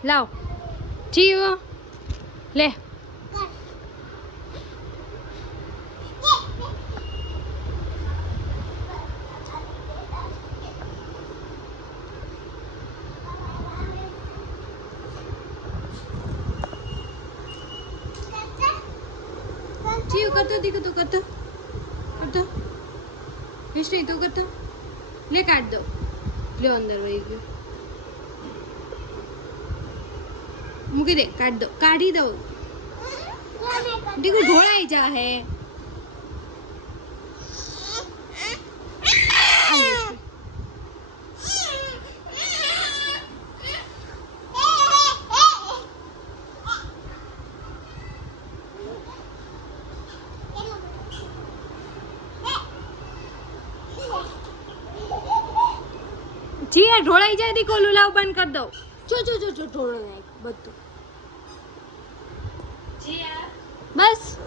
લાવ જીવ લે જીવ કરતો દીકુ તું કરતો કરતો વિષ્ણુ તું કરતો લે કાઢ દો લ્યો અંદર વહી ગયો મૂકી દે કાઢ દો કાઢી દો દીકુ ઢોળાઈ જા હે જી આ ઢોળાઈ જાય દીકો લાવ બંધ કર દો જો ઢોળો નાખ બધું જી બસ